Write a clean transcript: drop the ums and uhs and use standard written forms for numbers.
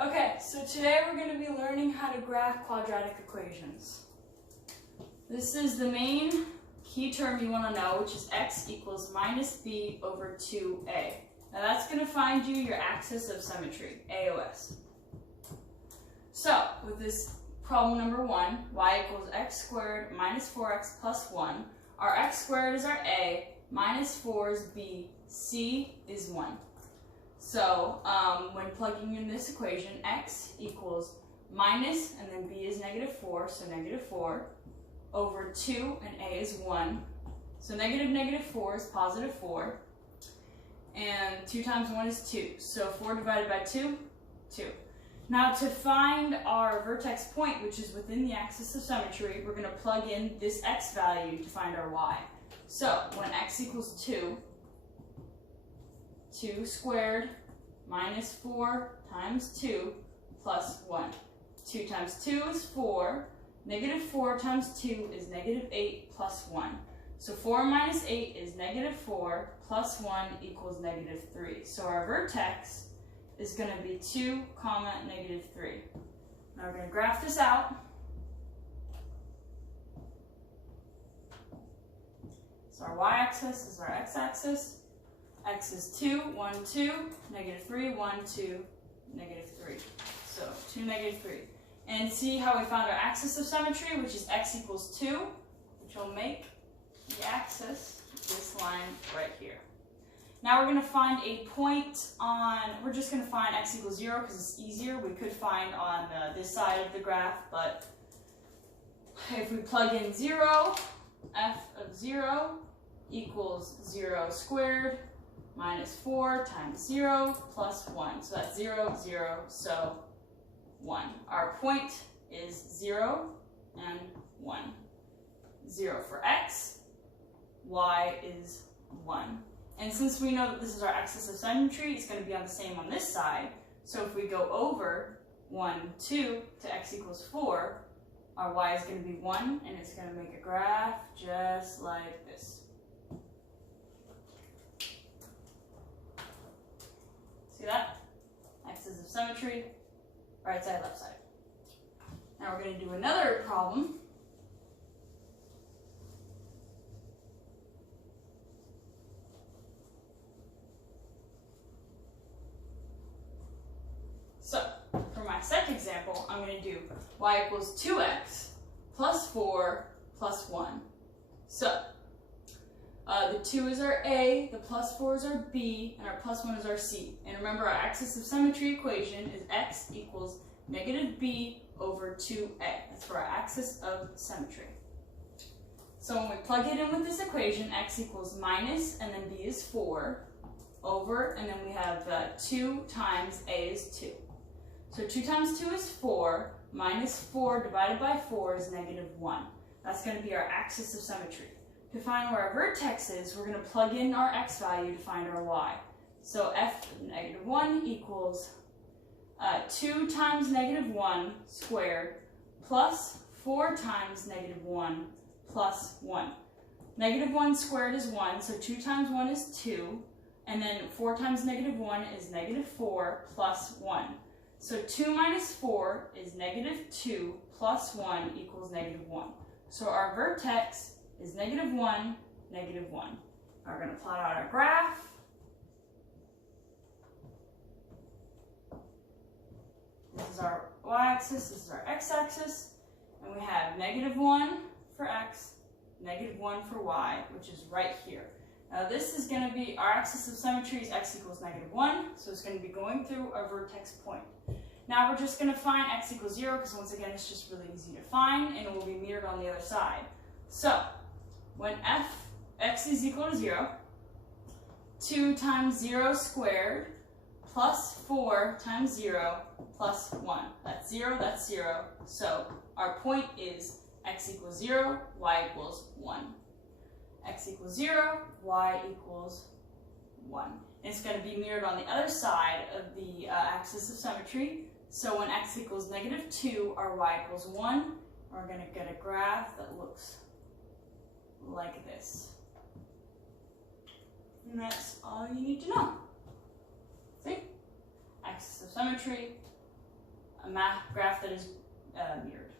Okay, so today we're going to be learning how to graph quadratic equations. This is the main key term you want to know, which is x equals minus b over 2a. Now that's going to find you your axis of symmetry, AOS. So, with this problem number 1, y equals x squared minus 4x plus 1. Our x squared is our a, minus 4 is b, c is 1. So, when plugging in this equation, x equals minus, and then b is negative 4, so negative 4, over 2, and a is 1. So negative 4 is positive 4, and 2 times 1 is 2. So 4 divided by 2, 2. Now to find our vertex point, which is within the axis of symmetry, we're going to plug in this x value to find our y. So when x equals 2, 2 squared minus 4 times 2 plus 1. 2 times 2 is 4. Negative 4 times 2 is negative 8 plus 1. So 4 minus 8 is negative 4 plus 1 equals negative 3. So our vertex is going to be 2, negative 3. Now we're going to graph this out. So our y-axis is our x-axis. X is 2, 1, 2, negative 3, 1, 2, negative 3. So 2, negative 3. And see how we found our axis of symmetry, which is x equals 2, which will make the axis this line right here. Now we're going to find a point on, we're just going to find x equals 0 because it's easier. We could find on this side of the graph, but if we plug in 0, f of 0 equals 0 squared minus 4 times 0 plus 1. So that's 0, 0, so 1. Our point is 0 and 1. 0 for x, y is 1. And since we know that this is our axis of symmetry, it's going to be on the same on this side. So if we go over 1, 2 to x equals 4, our y is going to be 1, and it's going to make a graph just like this. See that? Axis of symmetry, right side, left side. Now we're going to do another problem. So, for my second example, I'm going to do y equals 2x plus 4 plus 1. So, the 2 is our a, the plus 4 is our b, and our plus 1 is our c. And remember, our axis of symmetry equation is x equals negative b over 2a. That's for our axis of symmetry. So when we plug it in with this equation, x equals minus, and then b is 4, over, and then we have 2 times a is 2. So 2 times 2 is 4, minus 4 divided by 4 is negative 1. That's going to be our axis of symmetry. To find where our vertex is, we're going to plug in our x value to find our y. So f of negative 1 equals 2 times negative 1 squared plus 4 times negative 1 plus 1. Negative 1 squared is 1, so 2 times 1 is 2, and then 4 times negative 1 is negative 4 plus 1. So 2 minus 4 is negative 2 plus 1 equals negative 1. So our vertex is negative 1, negative 1. Now we're going to plot out our graph. This is our y-axis, this is our x-axis, and we have negative 1 for x, negative 1 for y, which is right here. Now this is going to be, our axis of symmetry is x equals negative 1, so it's going to be going through our vertex point. Now we're just going to find x equals 0, because once again it's just really easy to find, and it will be mirrored on the other side. So, when x is equal to 0, 2 times 0 squared plus 4 times 0 plus 1. That's 0, that's 0. So our point is x equals 0, y equals 1. X equals 0, y equals 1. And it's going to be mirrored on the other side of the axis of symmetry. So when x equals negative 2, our y equals 1. We're going to get a graph that looks like this. And that's all you need to know. See? Axis of symmetry, a math graph that is mirrored.